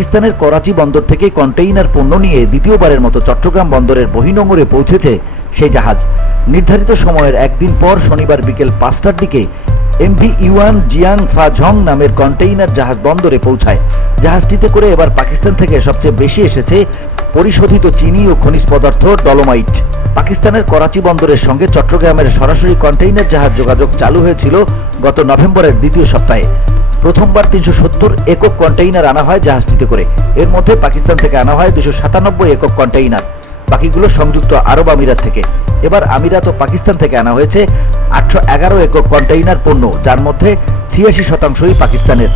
পাকিস্তানের করাচি বন্দর থেকে কন্টেইনার পণ্য নিয়ে দ্বিতীয়বারের মতো চট্টগ্রাম বন্দরের বহিনোঙরে পৌঁছেছে সেই জাহাজ। নির্ধারিত সময়ের একদিন পর শনিবার বিকেল 5টার দিকে এমভি ইউয়ান জিয়াং ফা ঝং নামের কন্টেইনার জাহাজ বন্দরে পৌঁছায়। জাহাজটিতে করে এবার পাকিস্তান থেকে সবচেয়ে বেশি এসেছে পরিশোধিত চিনি ও খনিজ পদার্থ ডলোমাইট। পাকিস্তানের করাচি বন্দরের সঙ্গে চট্টগ্রামের সরাসরি কন্টেইনার জাহাজ যোগাযোগ চালু হয়েছিল গত নভেম্বরের দ্বিতীয় সপ্তাহে। প্রথমবার 370 একক কন্টেইনার আনা হয় জাহাজটিতে করে। এর মধ্যে পাকিস্তান থেকে আনা হয় 297 একক কন্টেইনার, বাকিগুলো সংযুক্ত আরব আমিরাত থেকে। এবার আমিরাত ও পাকিস্তান থেকে আনা হয়েছে 811 একক কন্টেইনার পণ্য, যার মধ্যে 86%ই পাকিস্তানের।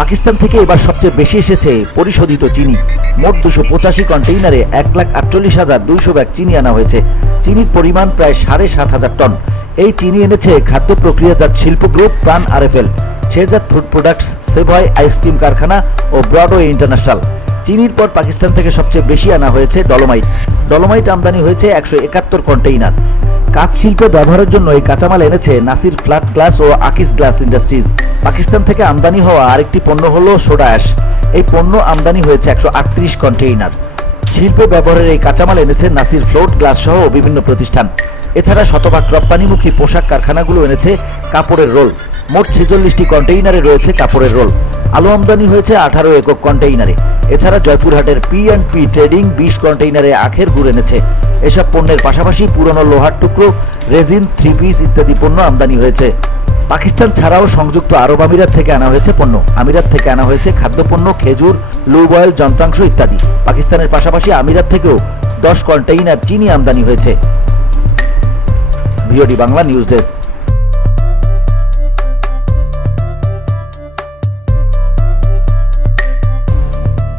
পাকিস্তান থেকে এবার সবচেয়ে বেশি এসেছে পরিশোধিত চিনি। মোট 285 কন্টেইনারে 1,48,200 ব্যাগ চিনি আনা হয়েছে। চিনির পরিমাণ প্রায় 7,500 টন। এই চিনি এনেছে খাদ্য প্রক্রিয়াজাত শিল্প গ্রুপ প্রাণ RFL, Shehzad food products, Savoy ice cream কারখানা ও ব্রডওয়ে ইন্টারন্যাশনাল। চিনির পর পাকিস্তান থেকে সবচেয়ে বেশি আনা হয়েছে ডলোমাইট। ডলোমাইট আমদানি হয়েছে 171 কন্টেইনার। কাঁচ শিল্পে ব্যবহারের জন্য এই কাঁচামাল এনেছে নাসির ফ্ল্যাট গ্লাস ও আকিস গ্লাস ইন্ডাস্ট্রিজ। পাকিস্তান থেকে আমদানি হওয়া আরেকটি পণ্য হলো সোডা অ্যাশ। এই পণ্য আমদানি হয়েছে 138 কন্টেইনার। শিল্পে ব্যবহারের এই কাঁচামাল এনেছে নাসির ফ্লোট গ্লাস সহ বিভিন্ন প্রতিষ্ঠান। এছাড়া শতভাগ রপ্তানিমুখী পোশাক কারখানাগুলো এনেছে কাপড়ের রোল। মোট 46টি কন্টেইনারে রয়েছে কাপড়ের রোল। আলু আমদানি হয়েছে 18 একক কন্টেইনারে। এছাড়া জয়পুরহাটের পি ট্রেডিং 20 কন্টেইনারে আখের গুড় এনেছে। এসব পণ্যের পাশাপাশি পুরনো লোহার টুকরো, রেজিন, 3 পিস ইত্যাদি পণ্য আমদানি হয়েছে। পাকিস্তান ছাড়াও সংযুক্ত আরব আমিরাত থেকে আনা হয়েছে পণ্য। আমিরাত থেকে আনা হয়েছে খাদ্যপণ্য, খেজুর, লুব অয়েল, যন্ত্রাংশ ইত্যাদি। পাকিস্তানের পাশাপাশি আমিরাত থেকেও 10 কন্টেইনার চিনি আমদানি হয়েছে। VOD Bangla news desk.